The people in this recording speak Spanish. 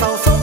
so